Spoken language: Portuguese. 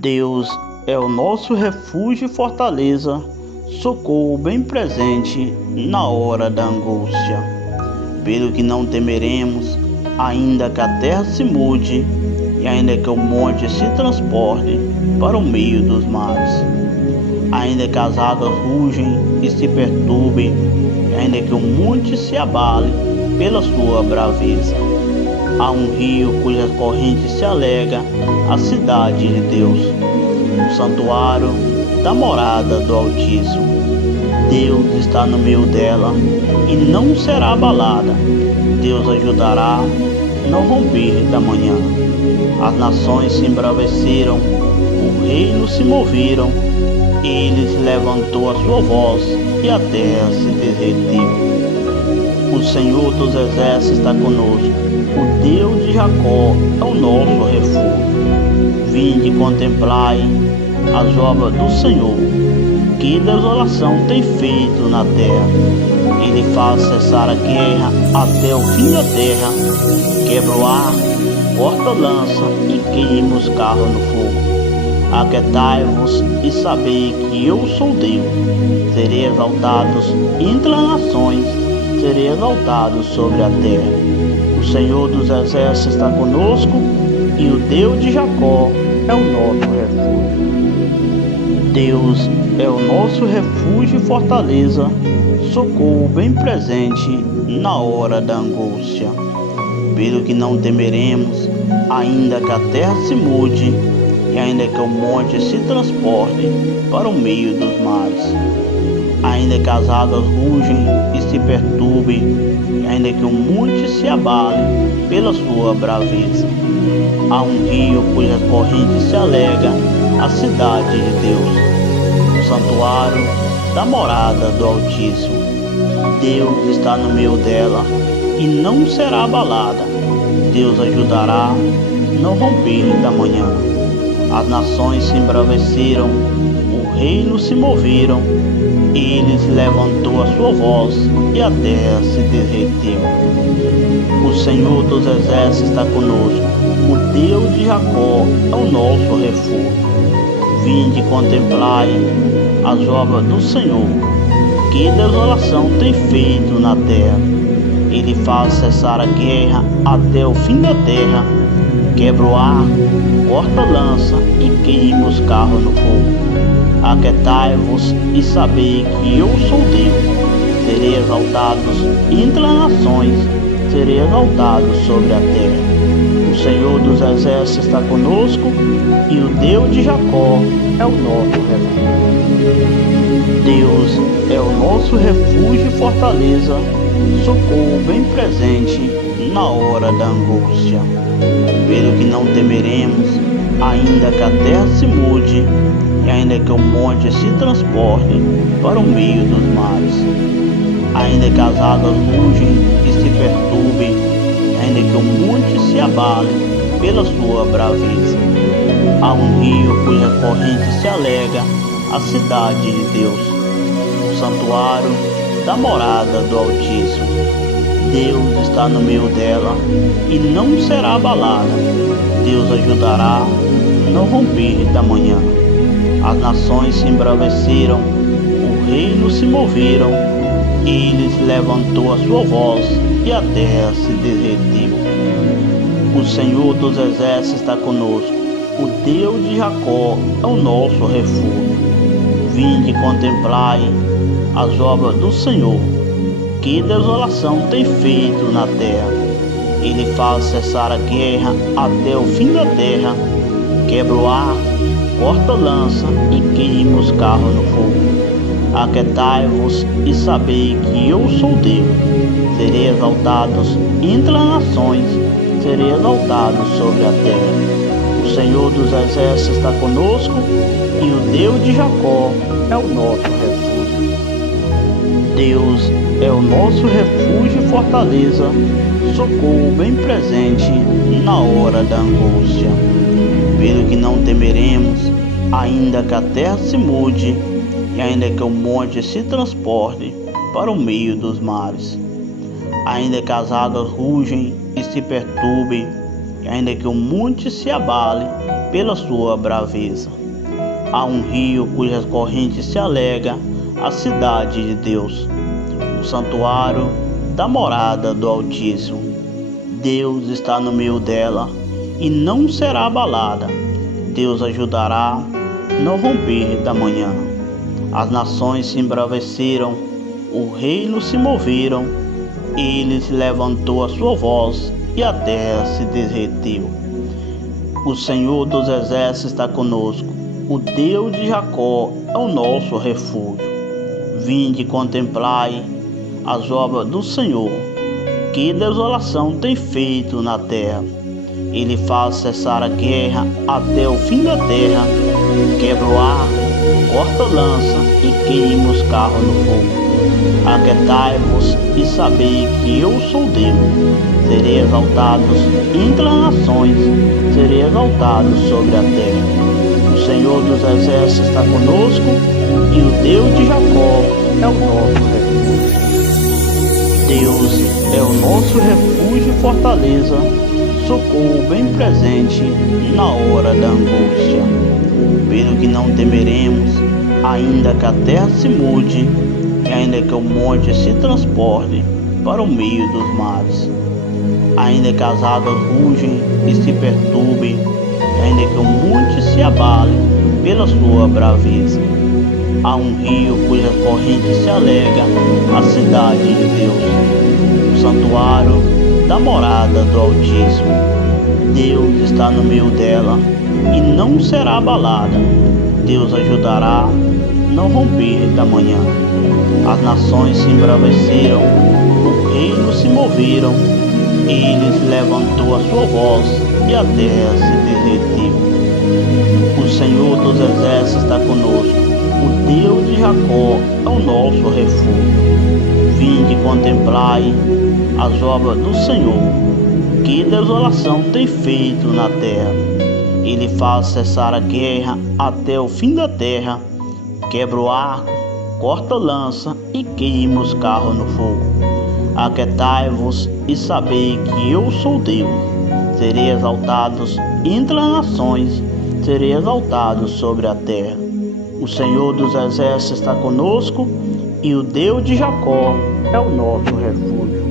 Deus é o nosso refúgio e fortaleza, socorro bem presente na hora da angústia. Pelo que não temeremos, ainda que a terra se mude, e ainda que o monte se transporte para o meio dos mares. Ainda que as águas rugem e se perturbem, e ainda que o monte se abale pela sua braveza. Há um rio cujas correntes se alega a cidade de Deus, o santuário da morada do Altíssimo. Deus está no meio dela e não será abalada. Deus ajudará no romper da manhã. As nações se embraveceram, o reino se moveram, ele levantou a sua voz e a terra se derreteu. O Senhor dos exércitos está conosco, o Deus de Jacó é o nosso refúgio. Vinde e contemplai as obras do Senhor, que desolação tem feito na terra. Ele faz cessar a guerra até o fim da terra, quebra o arco, corta a lança e queima os carros no fogo. Aquietai-vos e sabei que eu sou Deus. Serei exaltados entre as nações, serei exaltado sobre a terra. O Senhor dos exércitos está conosco e o Deus de Jacó é o nosso refúgio. Deus é o nosso refúgio e fortaleza, socorro bem presente na hora da angústia. Pelo que não temeremos, ainda que a terra se mude, e ainda que o monte se transporte para o meio dos mares. Ainda que as águas rugem e se perturbem, e ainda que o monte se abale pela sua braveza. Há um rio cujas correntes se alega a cidade de Deus, o santuário da morada do Altíssimo. Deus está no meio dela e não será abalada. Deus ajudará no romper da manhã. As nações se embraveceram, o reino se moveram, ele levantou a sua voz e a terra se derreteu. O Senhor dos exércitos está conosco, o Deus de Jacó é o nosso refúgio. Vinde e contemplai as obras do Senhor, que desolação tem feito na terra. Ele faz cessar a guerra até o fim da terra, quebra o arco, corta a lança e queima os carros no fogo. Aquietai-vos e sabei que eu sou Deus. Serei exaltados entre as nações, serei exaltado sobre a terra. O Senhor dos exércitos está conosco e o Deus de Jacó é o nosso refúgio. Deus é o nosso refúgio e fortaleza, socorro bem presente na hora da angústia. Pelo que não temeremos, ainda que a terra se mude, e ainda que o monte se transporte para o meio dos mares. Ainda que as águas rugem e se perturbem, ainda que o monte se abale pela sua braveza. Há um rio cuja corrente se alega a cidade de Deus, o santuário da morada do Altíssimo. Deus está no meio dela e não será abalada. Deus ajudará no romper da manhã. As nações se embraveceram, o reino se moveram, ele levantou a sua voz e a terra se derreteu. O Senhor dos exércitos está conosco, o Deus de Jacó é o nosso refúgio. Vinde e contemplai as obras do Senhor, que desolação tem feito na terra. Ele faz cessar a guerra até o fim da terra, quebra o arco, corta a lança e queima os carros no fogo. Aquietai-vos e sabei que eu sou Deus. Serei exaltados entre as nações, serei exaltado sobre a terra. O Senhor dos exércitos está conosco e o Deus de Jacó é o nosso refúgio. Deus é o nosso refúgio e fortaleza, socorro bem presente na hora da angústia. Pelo que não temeremos, ainda que a terra se mude, e ainda que o monte se transporte para o meio dos mares. Ainda que as águas rugem e se perturbem, e ainda que o monte se abale pela sua braveza. Há um rio cujas correntes se alega a cidade de Deus, o santuário da morada do Altíssimo. Deus está no meio dela e não será abalada. Deus ajudará no romper da manhã. As nações se embraveceram, o reino se moveram, ele se levantou a sua voz e a terra se derreteu. O Senhor dos exércitos está conosco, o Deus de Jacó é o nosso refúgio. Vinde e contemplai as obras do Senhor, que desolação tem feito na terra. Ele faz cessar a guerra até o fim da terra, quebra o arco, corta a lança e queima os carros no fogo. Aquietai-vos e sabei que eu sou Deus. Serei exaltados entre as nações, serei exaltado sobre a terra. O Senhor dos exércitos está conosco e o Deus de Jacó é o nosso refúgio. Deus é o nosso refúgio e fortaleza, socorro bem presente na hora da angústia. Pelo que não temeremos, ainda que a terra se mude, e ainda que o monte se transporte para o meio dos mares, ainda que as águas rugem e se perturbem, e ainda que o monte se abale pela sua braveza. Há um rio cujas correntes se alega a cidade de Deus, o santuário da morada do Altíssimo. Deus está no meio dela e não será abalada. Deus ajudará no romper da manhã. As nações se embraveceram, o reino se moveram, ele levantou a sua voz e a terra se derreteu. O Senhor dos exércitos está conosco, o Deus de Jacó é o nosso refúgio. Vinde e contemplai as obras do Senhor, que desolação tem feito na terra. Ele faz cessar a guerra até o fim da terra, quebra o arco, corta a lança e queima os carros no fogo. Aquietai-vos e sabei que eu sou Deus. Serei exaltados entre as nações, serei exaltado sobre a terra. O Senhor dos exércitos está conosco e o Deus de Jacó é o nosso refúgio.